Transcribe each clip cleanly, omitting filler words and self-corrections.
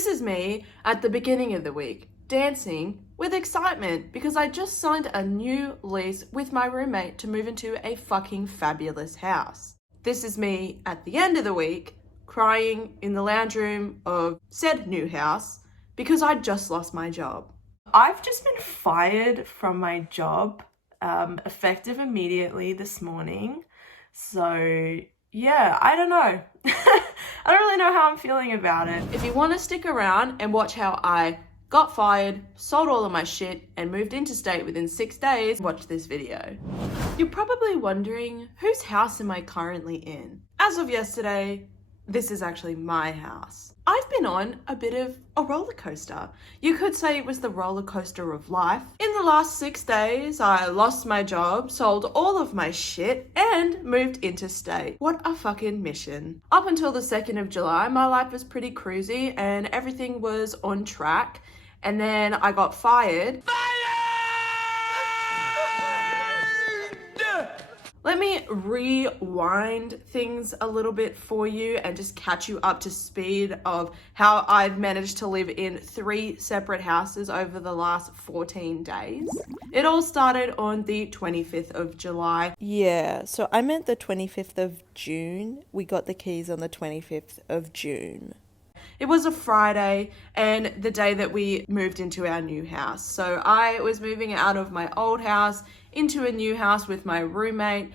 This is me at the beginning of the week, dancing with excitement because I just signed a new lease with my roommate to move into a fucking fabulous house. This is me at the end of the week, crying in the lounge room of said new house because I just lost my job. I've just been fired from my job, effective immediately this morning. So yeah, I don't know. I don't really know how I'm feeling about it. If you want to stick around and watch how I got fired, sold all of my shit, and moved interstate within 6 days, watch this video. You're probably wondering, whose house am I currently in? As of yesterday, this is actually my house. I've been on a bit of a roller coaster. You could say it was the roller coaster of life. In the last 6 days, I lost my job, sold all of my shit, and moved interstate. What a fucking mission. Up until the 2nd of July, my life was pretty cruisy and everything was on track. And then I got fired. Let me rewind things a little bit for you and just catch you up to speed of how I've managed to live in 3 separate houses over the last 14 days. It all started on the 25th of July. Yeah, so I meant the 25th of June. We got the keys on the 25th of June. It was a Friday and the day that we moved into our new house. So I was moving out of my old house into a new house with my roommate,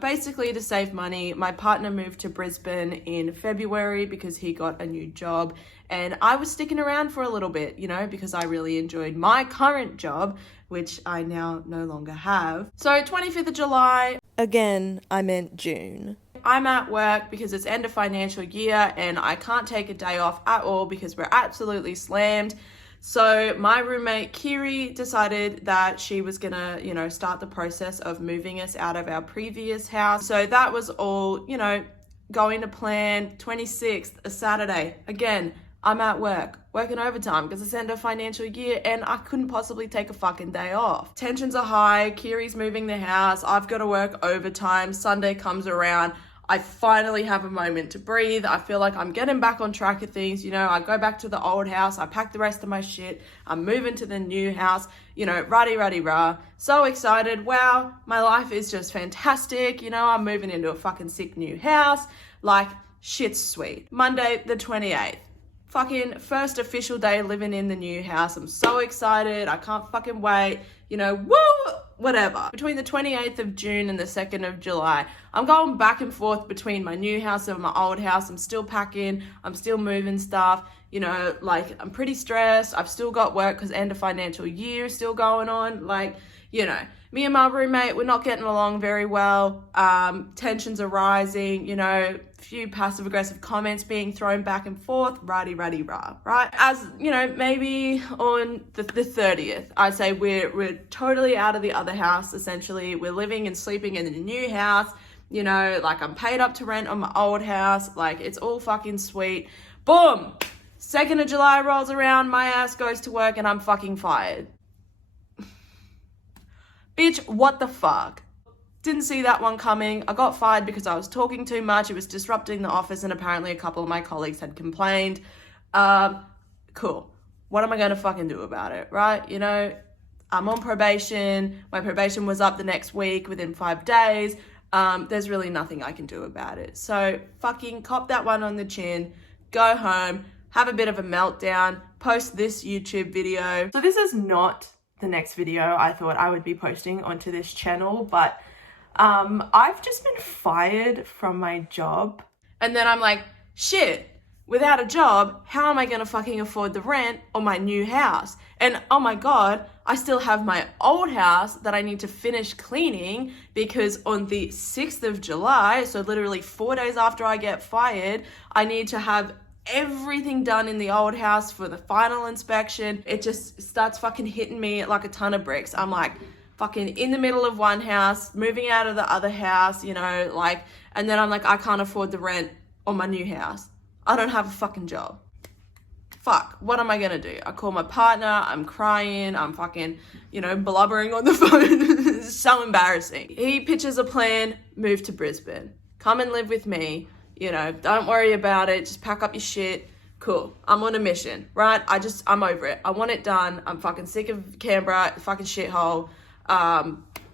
basically to save money. My partner moved to Brisbane in February because he got a new job, and I was sticking around for a little bit, you know, because I really enjoyed my current job, which I now no longer have. So 25th of July. Again, I meant June. I'm at work because it's end of financial year and I can't take a day off at all because we're absolutely slammed. So my roommate Kiri decided that she was gonna, you know, start the process of moving us out of our previous house. So that was all, you know, going to plan. 26th, a Saturday. Again, I'm at work, working overtime because it's end of financial year and I couldn't possibly take a fucking day off. Tensions are high, Kiri's moving the house, I've got to work overtime, Sunday comes around, I finally have a moment to breathe. I feel like I'm getting back on track of things, you know, I go back to the old house, I pack the rest of my shit, I'm moving to the new house, you know, rah-de-rah-de-rah. So excited, wow, my life is just fantastic, you know, I'm moving into a fucking sick new house, like, shit's sweet. Monday the 28th. Fucking first official day living in the new house. I'm so excited. I can't fucking wait. You know, woo, whatever. Between the 28th of June and the 2nd of July, I'm going back and forth between my new house and my old house. I'm still packing. I'm still moving stuff. You know, like, I'm pretty stressed. I've still got work because end of financial year is still going on. Like, you know, me and my roommate, we're not getting along very well. Tensions are rising, you know, few passive aggressive comments being thrown back and forth, rah-de-rah-de-rah, right? As, you know, maybe on the 30th, I'd say we're totally out of the other house, essentially. We're living and sleeping in the new house, you know, like I'm paid up to rent on my old house, like it's all fucking sweet. Boom! 2nd of July rolls around, my ass goes to work and I'm fucking fired. Bitch, what the fuck? Didn't see that one coming. I got fired because I was talking too much. It was disrupting the office and apparently a couple of my colleagues had complained. Cool. What am I going to fucking do about it, right? You know, I'm on probation. My probation was up the next week within 5 days. There's really nothing I can do about it. So fucking cop that one on the chin, go home, have a bit of a meltdown, post this YouTube video. So this is not the next video I thought I would be posting onto this channel, but I've just been fired from my job. And then I'm like, shit, without a job, how am I gonna fucking afford the rent on my new house? And oh my God, I still have my old house that I need to finish cleaning because on the 6th of July, so literally 4 days after I get fired, I need to have everything done in the old house for the final inspection. It just starts fucking hitting me like a ton of bricks. I'm like fucking in the middle of one house, moving out of the other house, you know, like, and then I'm like, I can't afford the rent on my new house. I don't have a fucking job. Fuck, what am I gonna do? I call my partner, I'm crying, I'm fucking, you know, blubbering on the phone. It's so embarrassing. He pitches a plan, move to Brisbane. Come and live with me. You know, don't worry about it. Just pack up your shit, cool. I'm on a mission, right? I'm over it. I want it done. I'm fucking sick of Canberra, fucking shithole.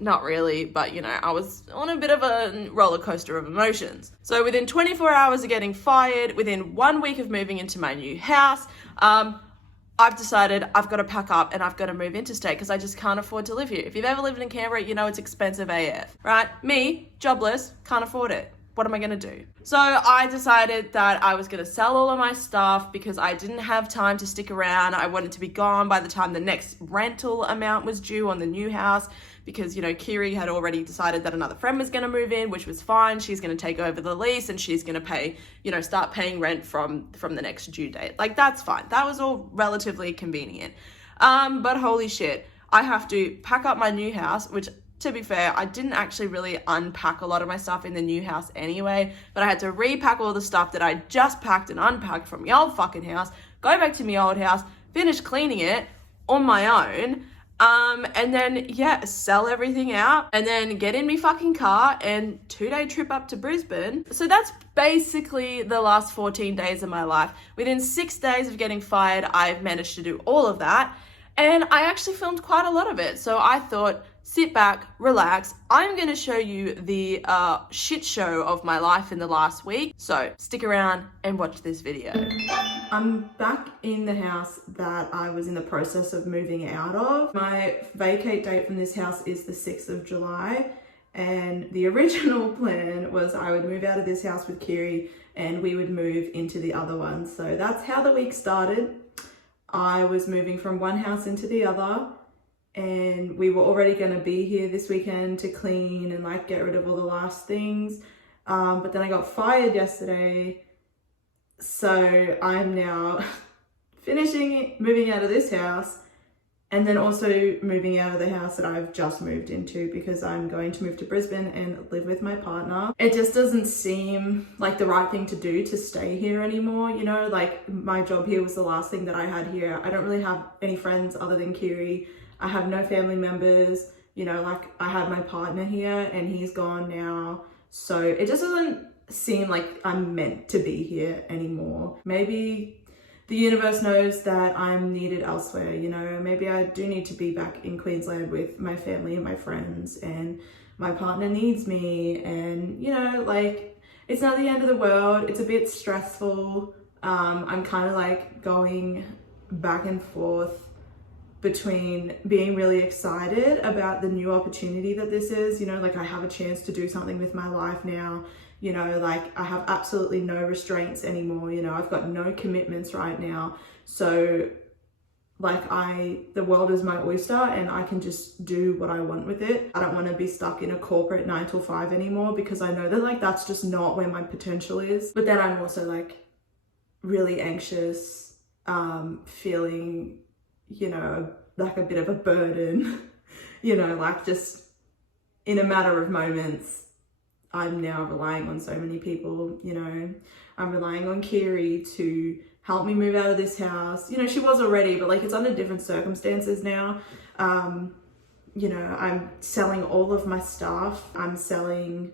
Not really, but you know, I was on a bit of a roller coaster of emotions. So within 24 hours of getting fired, within 1 week of moving into my new house, I've decided I've got to pack up and I've got to move interstate because I just can't afford to live here. If you've ever lived in Canberra, you know it's expensive AF, right? Me, jobless, can't afford it. What am I going to do? So I decided that I was going to sell all of my stuff because I didn't have time to stick around. I wanted to be gone by the time the next rental amount was due on the new house because, you know, Kiri had already decided that another friend was going to move in, which was fine. She's going to take over the lease and she's going to pay, you know, start paying rent from the next due date. Like, that's fine. That was all relatively convenient. But holy shit, I have to pack up my new house, which, to be fair, I didn't actually really unpack a lot of my stuff in the new house anyway, but I had to repack all the stuff that I just packed and unpacked from my old fucking house, go back to my old house, finish cleaning it on my own, and then, yeah, sell everything out, and then get in my fucking car and 2-day trip up to Brisbane. So that's basically the last 14 days of my life. Within 6 days of getting fired, I've managed to do all of that, and I actually filmed quite a lot of it. So I thought, sit back, relax. I'm going to show you the shit show of my life in the last week. So stick around and watch this video. I'm back in the house that I was in the process of moving out of. My vacate date from this house is the 6th of July. And the original plan was I would move out of this house with Kiri and we would move into the other one. So that's how the week started. I was moving from one house into the other, and we were already going to be here this weekend to clean and like get rid of all the last things. But then I got fired yesterday. So I'm now finishing moving out of this house and then also moving out of the house that I've just moved into because I'm going to move to Brisbane and live with my partner. It just doesn't seem like the right thing to do to stay here anymore. You know, like my job here was the last thing that I had here. I don't really have any friends other than Kiri. I have no family members, you know, like I had my partner here and he's gone now. So it just doesn't seem like I'm meant to be here anymore. Maybe the universe knows that I'm needed elsewhere, you know, maybe I do need to be back in Queensland with my family and my friends, and my partner needs me, and, you know, like, it's not the end of the world. It's a bit stressful. I'm kind of like going back and forth between being really excited about the new opportunity that this is, you know, like I have a chance to do something with my life now, you know, like I have absolutely no restraints anymore, you know, I've got no commitments right now. So like the world is my oyster and I can just do what I want with it. I don't want to be stuck in a corporate 9 to 5 anymore because I know that like that's just not where my potential is. But then I'm also like really anxious, feeling, you know, like a bit of a burden, you know, like just in a matter of moments, I'm now relying on so many people, you know, I'm relying on Kiri to help me move out of this house. You know, she was already, but like it's under different circumstances now. You know, I'm selling all of my stuff. I'm selling,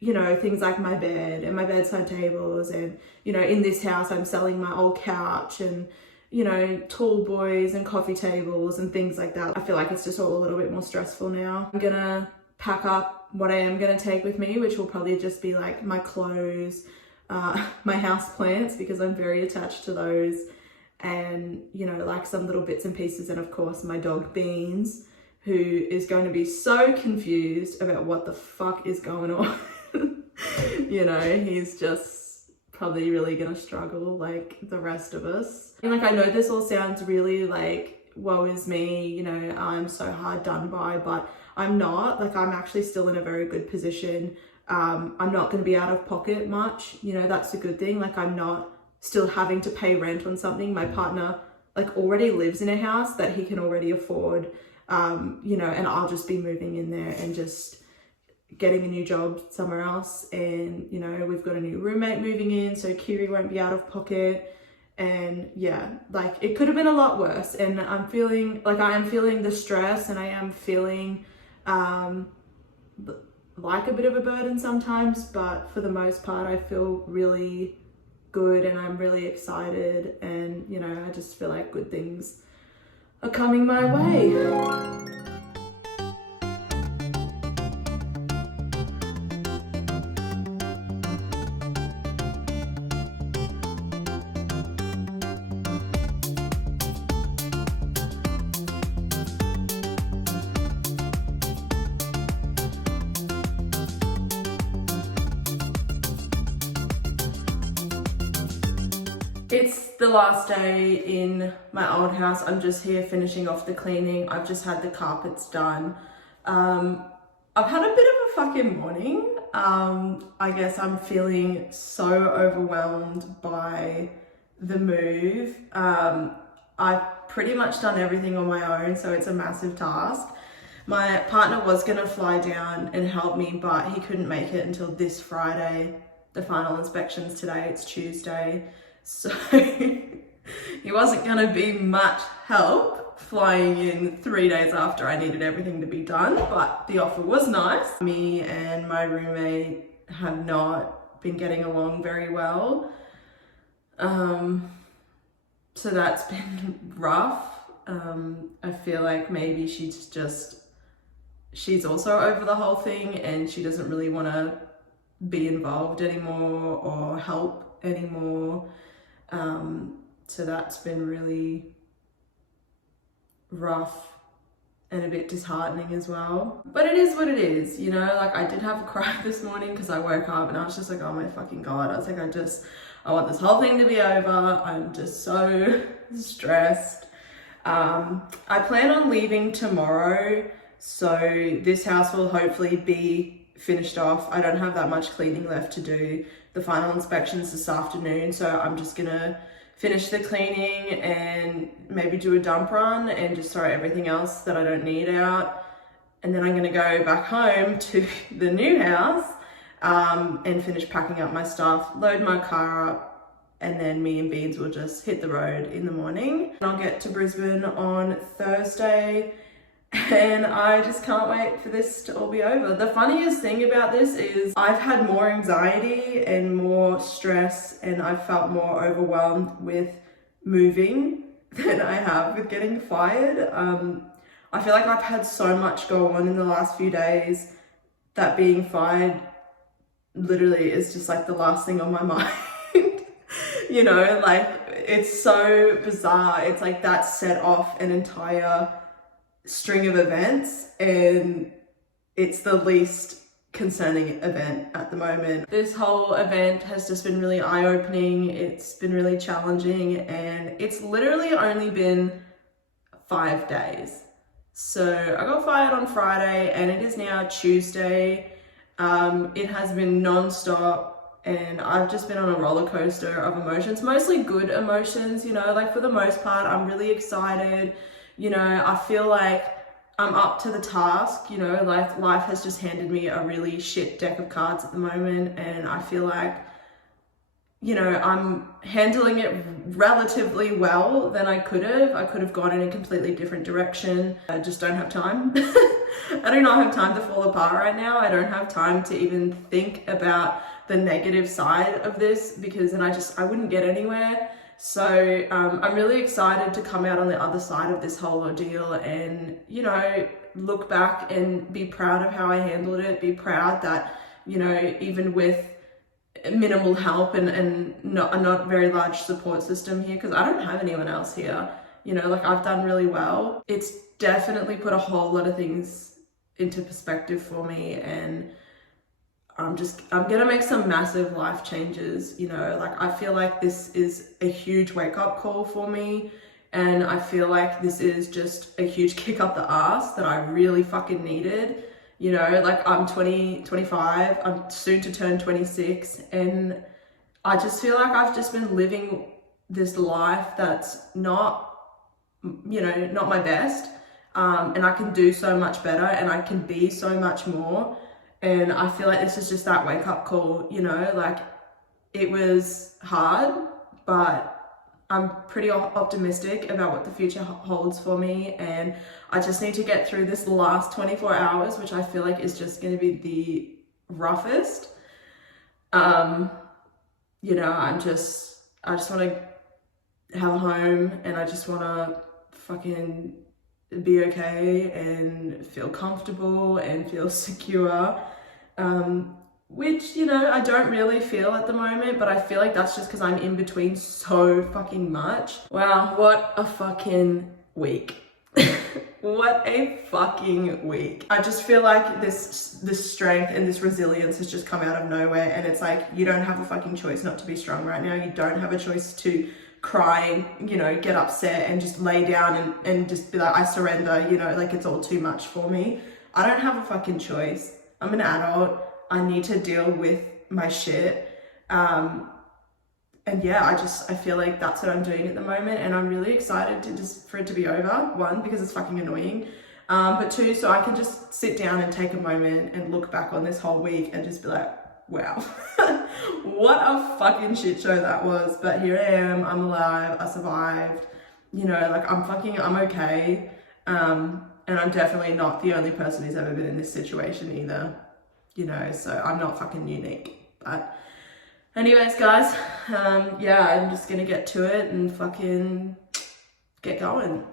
you know, things like my bed and my bedside tables, and, you know, in this house, I'm selling my old couch and, you know, tall boys and coffee tables and things like that. I feel like it's just all a little bit more stressful now. I'm gonna pack up what I am gonna take with me, which will probably just be like my clothes, my house plants, because I'm very attached to those, and, you know, like some little bits and pieces, and of course my dog Beans, who is going to be so confused about what the fuck is going on. You know, he's just probably really gonna struggle like the rest of us. And like, I know this all sounds really like, woe is me, you know, I'm so hard done by, but I'm not. Like, I'm actually still in a very good position. I'm not going to be out of pocket much, you know, that's a good thing. Like, I'm not still having to pay rent on something. My partner like already lives in a house that he can already afford, you know, and I'll just be moving in there and just getting a new job somewhere else. And, you know, we've got a new roommate moving in, so Kiri won't be out of pocket. And yeah, like it could have been a lot worse. And I'm feeling like I am feeling the stress, and I am feeling like a bit of a burden sometimes, but for the most part, I feel really good, and I'm really excited, and you know, I just feel like good things are coming my way. It's the last day in my old house. I'm just here finishing off the cleaning. I've just had the carpets done. I've had a bit of a fucking morning. I guess I'm feeling so overwhelmed by the move. I've pretty much done everything on my own, so it's a massive task. My partner was gonna fly down and help me, but he couldn't make it until this Friday. The final inspection's today, it's Tuesday. So he wasn't going to be much help flying in 3 days after I needed everything to be done, but the offer was nice. Me and my roommate have not been getting along very well. So that's been rough. I feel like maybe she's also over the whole thing and she doesn't really want to be involved anymore or help anymore. So that's been really rough and a bit disheartening as well. But it is what it is, you know, like I did have a cry this morning because I woke up and I was just like, oh my fucking God. I was like, I want this whole thing to be over. I'm just so stressed. I plan on leaving tomorrow. So this house will hopefully be finished off. I don't have that much cleaning left to do. The final inspection's this afternoon, so I'm just gonna finish the cleaning and maybe do a dump run and just throw everything else that I don't need out. And then I'm gonna go back home to the new house and finish packing up my stuff, load my car up, and then me and Beans will just hit the road in the morning. And I'll get to Brisbane on Thursday. And I just can't wait for this to all be over. The funniest thing about this is I've had more anxiety and more stress and I've felt more overwhelmed with moving than I have with getting fired. I feel like I've had so much go on in the last few days that being fired literally is just like the last thing on my mind. You know, like it's so bizarre. It's like that set off an entire string of events and it's the least concerning event at the moment. This whole event has just been really eye-opening. It's been really challenging and it's literally only been 5 days. So I got fired on Friday and it is now Tuesday. It has been non-stop and I've just been on a roller coaster of emotions, mostly good emotions, you know, like for the most part, I'm really excited. You know, I feel like I'm up to the task, you know, like life has just handed me a really shit deck of cards at the moment. And I feel like, you know, I'm handling it relatively well than I could have. I could have gone in a completely different direction. I just don't have time. I do not have time to fall apart right now. I don't have time to even think about the negative side of this because then I wouldn't get anywhere. So I'm really excited to come out on the other side of this whole ordeal and, you know, look back and be proud of how I handled it, be proud that, you know, even with minimal help and not a not very large support system here, because I don't have anyone else here, you know, like I've done really well. It's definitely put a whole lot of things into perspective for me and I'm gonna make some massive life changes, you know, like I feel like this is a huge wake up call for me and I feel like this is just a huge kick up the ass that I really fucking needed, you know, like I'm 25, I'm soon to turn 26 and I just feel like I've just been living this life that's not, you know, not my best and I can do so much better and I can be so much more. And I feel like this is just that wake up call, you know, like it was hard, but I'm pretty optimistic about what the future holds for me. And I just need to get through this last 24 hours, which I feel like is just going to be the roughest. you know, I just want to have a home, and I just want to fucking be okay and feel comfortable and feel secure. Which, you know, I don't really feel at the moment, but I feel like that's just because I'm in between so fucking much. Wow, what a fucking week. What a fucking week. I just feel like this strength and this resilience has just come out of nowhere, and it's like, you don't have a fucking choice not to be strong right now. You don't have a choice to cry, you know, get upset and just lay down and just be like, I surrender, you know, like it's all too much for me. I don't have a fucking choice. I'm an adult. I need to deal with my shit. And yeah, I feel like that's what I'm doing at the moment, and I'm really excited for it to be over. One, because it's fucking annoying, but two, so I can just sit down and take a moment and look back on this whole week and just be like, wow, what a fucking shit show that was. But here I am, I'm alive, I survived, you know, like I'm okay, and I'm definitely not the only person who's ever been in this situation either, you know, so I'm not fucking unique. But anyways, guys, yeah, I'm just gonna get to it and fucking get going.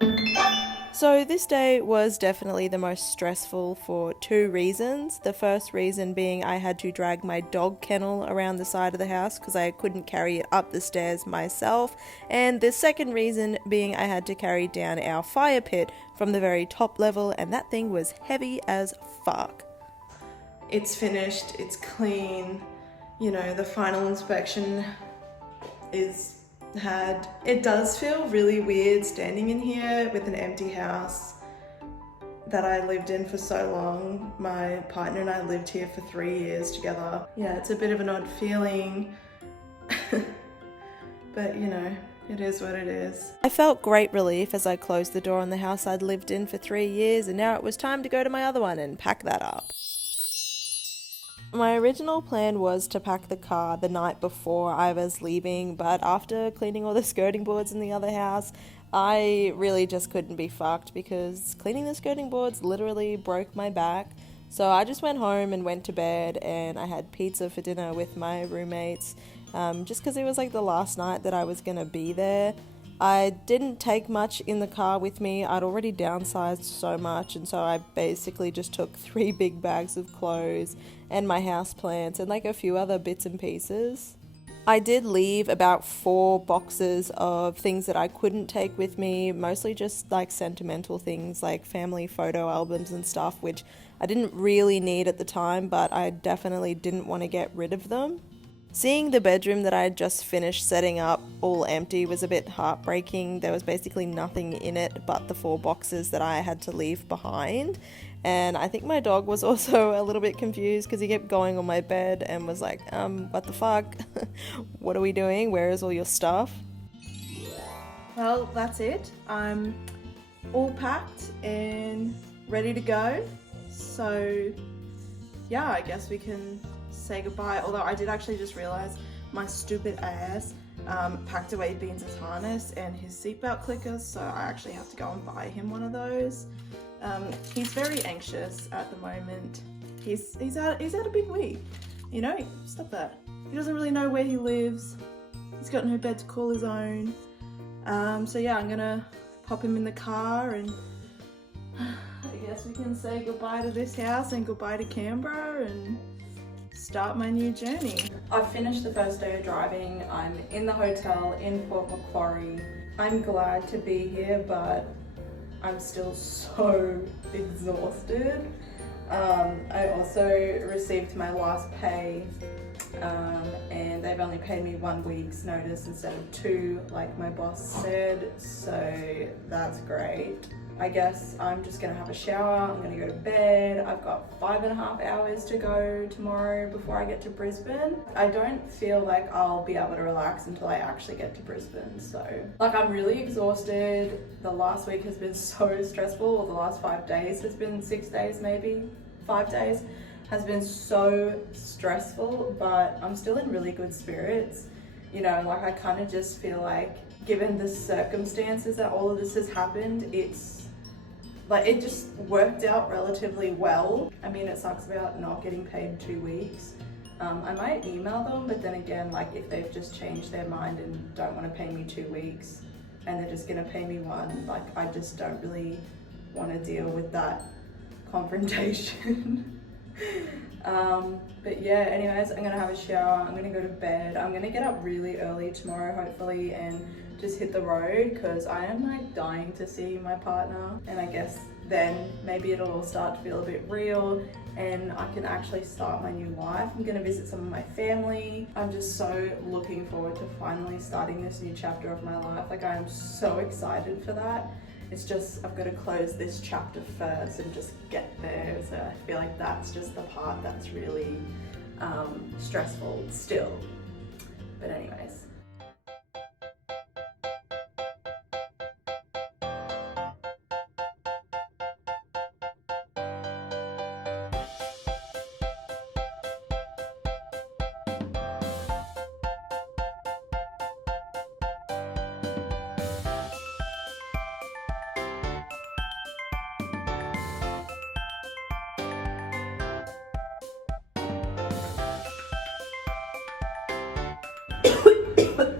So this day was definitely the most stressful for two reasons. The first reason being I had to drag my dog kennel around the side of the house because I couldn't carry it up the stairs myself. And the second reason being I had to carry down our fire pit from the very top level, and that thing was heavy as fuck. It's finished, it's clean, you know, the final inspection is had. It does feel really weird standing in here with an empty house that I lived in for so long. My partner and I lived here for 3 years together. Yeah, it's a bit of an odd feeling, but you know, it is what it is. I felt great relief as I closed the door on the house I'd lived in for 3 years, and now it was time to go to my other one and pack that up. My original plan was to pack the car the night before I was leaving, but after cleaning all the skirting boards in the other house, I really just couldn't be fucked because cleaning the skirting boards literally broke my back. So I just went home and went to bed, and I had pizza for dinner with my roommates, just because it was like the last night that I was going to be there. I didn't take much in the car with me. I'd already downsized so much, and so I basically just took 3 big bags of clothes and my houseplants and like a few other bits and pieces. I did leave about 4 boxes of things that I couldn't take with me, mostly just like sentimental things like family photo albums and stuff, which I didn't really need at the time, but I definitely didn't want to get rid of them. Seeing the bedroom that I had just finished setting up all empty was a bit heartbreaking. There was basically nothing in it but the 4 boxes that I had to leave behind. And I think my dog was also a little bit confused because he kept going on my bed and was like, what the fuck? What are we doing? Where is all your stuff? Well, that's it. I'm all packed and ready to go. So yeah, I guess we can say goodbye, although I did actually just realize my stupid ass packed away Beans' harness and his seatbelt clickers, so I actually have to go and buy him one of those. He's very anxious at the moment. He's had a big week, you know, stop that. He doesn't really know where he lives. He's got no bed to call his own. So yeah, I'm gonna pop him in the car, and I guess we can say goodbye to this house and goodbye to Canberra and start my new journey. I've finished the first day of driving. I'm in the hotel in Port Macquarie. I'm glad to be here, but I'm still so exhausted. I also received my last pay, and they've only paid me 1 week's notice instead of 2, like my boss said, so that's great. I guess I'm just gonna have a shower, I'm gonna go to bed. I've got 5.5 hours to go tomorrow before I get to Brisbane. I don't feel like I'll be able to relax until I actually get to Brisbane, so like I'm really exhausted. The last week has been so stressful, or the last 5 days has been 6 days, maybe 5 days, has been so stressful, but I'm still in really good spirits. You know, like I kind of just feel like, given the circumstances that all of this has happened, it's like it just worked out relatively well. I mean, it sucks about not getting paid 2 weeks, I might email them, but then again, like if they've just changed their mind and don't want to pay me 2 weeks and they're just gonna pay me 1, like I just don't really want to deal with that confrontation. But yeah, anyways, I'm gonna have a shower, I'm gonna go to bed, I'm gonna get up really early tomorrow hopefully and just hit the road because I am like dying to see my partner, and I guess then maybe it'll all start to feel a bit real and I can actually start my new life. I'm gonna visit some of my family. I'm just so looking forward to finally starting this new chapter of my life. Like I am so excited for that. It's just, I've got to close this chapter first and just get there. So I feel like that's just the part that's really stressful still. But anyways.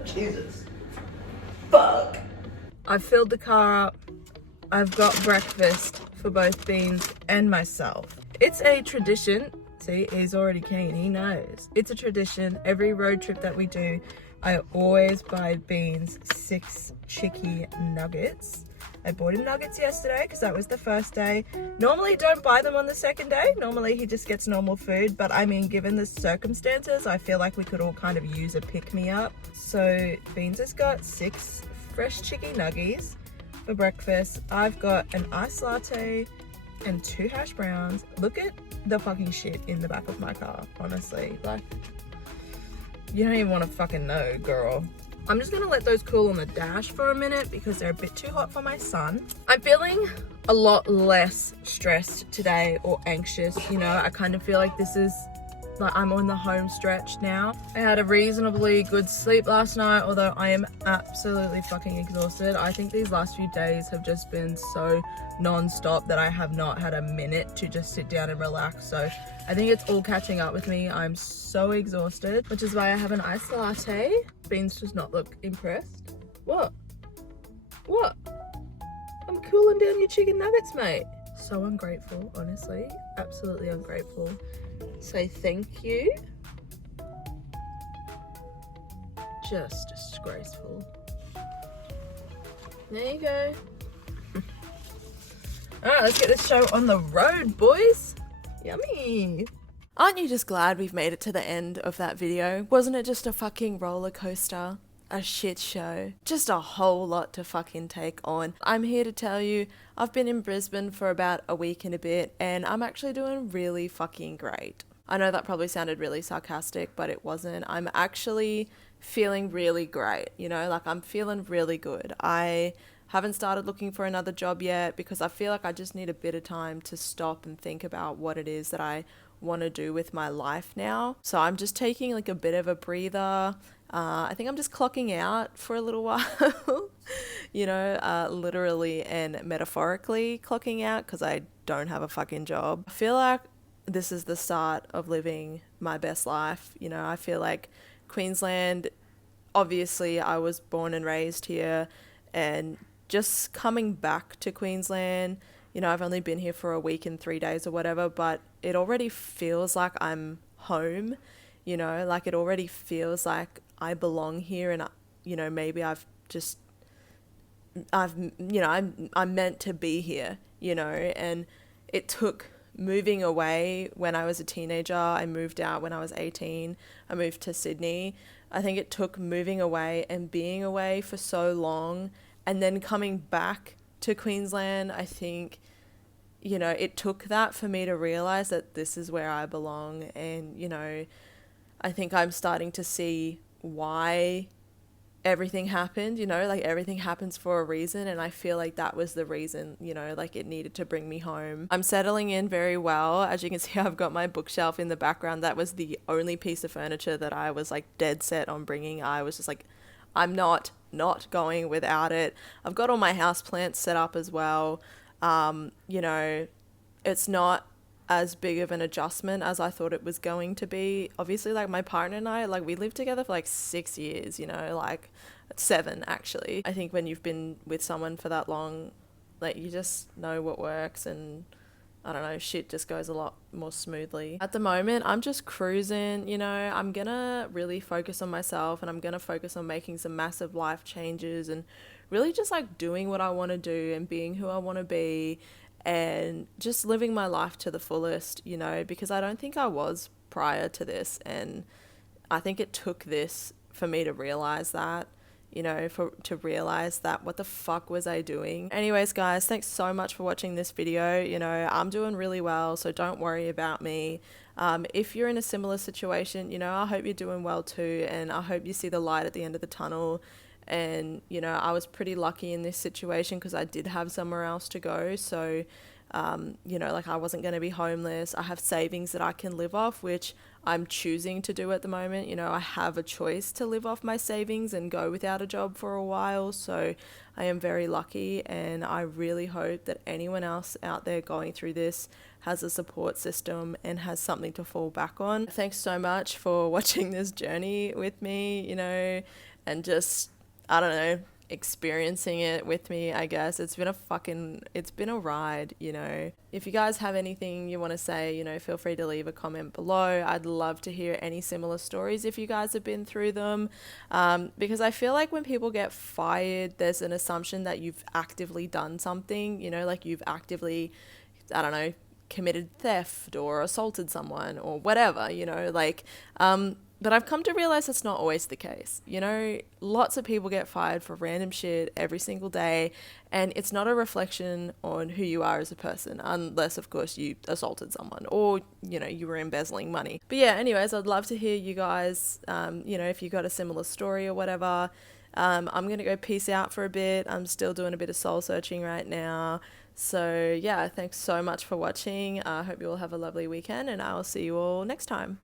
Jesus. Fuck. I've filled the car up. I've got breakfast for both Beans and myself. It's a tradition. See, he's already keen. He knows. It's a tradition. Every road trip that we do, I always buy Beans 6 chicky nuggets. I bought him nuggets yesterday because that was the first day. Normally don't buy them on the second day. Normally he just gets normal food. But I mean, given the circumstances, I feel like we could all kind of use a pick-me-up. So Beans has got 6 fresh chicky nuggies for breakfast. I've got an iced latte and 2 hash browns. Look at the fucking shit in the back of my car, honestly. Like, you don't even want to fucking know, girl. I'm just gonna let those cool on the dash for a minute because they're a bit too hot for my son. I'm feeling a lot less stressed today or anxious, you know. I kind of feel like this is, like I'm on the home stretch now. I had a reasonably good sleep last night, although I am absolutely fucking exhausted. I think these last few days have just been so non-stop that I have not had a minute to just sit down and relax. So I think it's all catching up with me. I'm so exhausted, which is why I have an iced latte. Beans does not look impressed. What? What? I'm cooling down your chicken nuggets, mate. So ungrateful, honestly. Absolutely ungrateful. Say thank you. Just disgraceful. There you go. Alright, let's get this show on the road, boys. Yummy. Aren't you just glad we've made it to the end of that video? Wasn't it just a fucking roller coaster? A shit show. Just a whole lot to fucking take on. I'm here to tell you, I've been in Brisbane for about a week and a bit, and I'm actually doing really fucking great. I know that probably sounded really sarcastic, but it wasn't. I'm actually feeling really great, you know, like I'm feeling really good. I haven't started looking for another job yet because I feel like I just need a bit of time to stop and think about what it is that I want to do with my life now. So I'm just taking like a bit of a breather. I think I'm just clocking out for a little while, you know, literally and metaphorically clocking out because I don't have a fucking job. I feel like this is the start of living my best life. You know, I feel like Queensland, obviously I was born and raised here, and just coming back to Queensland, you know, I've only been here for a week and 3 days or whatever, but it already feels like I'm home, you know, like it already feels like I belong here, and, you know, maybe I'm meant to be here, you know, and it took moving away when I was a teenager. I moved out when I was 18. I moved to Sydney. I think it took moving away and being away for so long and then coming back to Queensland. I think, you know, it took that for me to realize that this is where I belong. And, you know, I think I'm starting to see why everything happened, you know, like everything happens for a reason, and I feel like that was the reason, you know, like it needed to bring me home. I'm settling in very well. As you can see, I've got my bookshelf in the background. That was the only piece of furniture that I was like dead set on bringing. I was just like, I'm not going without it. I've got all my houseplants set up as well. You know, it's not as big of an adjustment as I thought it was going to be. Obviously, like, my partner and I, like, we lived together for like 6 years, you know, like 7 actually. I think when you've been with someone for that long, like, you just know what works, and I don't know, shit just goes a lot more smoothly. At the moment, I'm just cruising, you know. I'm gonna really focus on myself, and I'm gonna focus on making some massive life changes and really just like doing what I want to do and being who I want to be and just living my life to the fullest, you know, because I don't think I was prior to this. And I think it took this for me to realize that, you know, to realize that what the fuck was I doing. Anyways, guys, thanks so much for watching this video. You know, I'm doing really well, so don't worry about me. If you're in a similar situation, you know, I hope you're doing well too, and I hope you see the light at the end of the tunnel. And, you know, I was pretty lucky in this situation because I did have somewhere else to go. So, you know, like, I wasn't going to be homeless. I have savings that I can live off, which I'm choosing to do at the moment. You know, I have a choice to live off my savings and go without a job for a while. So I am very lucky, and I really hope that anyone else out there going through this has a support system and has something to fall back on. Thanks so much for watching this journey with me, you know, and just, I don't know, experiencing it with me, I guess. It's been a ride, you know. If you guys have anything you want to say, you know, feel free to leave a comment below. I'd love to hear any similar stories if you guys have been through them, because I feel like when people get fired, there's an assumption that you've actively done something, you know, like you've actively, I don't know, committed theft or assaulted someone or whatever, you know, like, but I've come to realize that's not always the case. You know, lots of people get fired for random shit every single day, and it's not a reflection on who you are as a person, unless, of course, you assaulted someone or, you know, you were embezzling money. But yeah, anyways, I'd love to hear you guys, you know, if you got a similar story or whatever. I'm going to go peace out for a bit. I'm still doing a bit of soul searching right now. So yeah, thanks so much for watching. I hope you all have a lovely weekend, and I will see you all next time.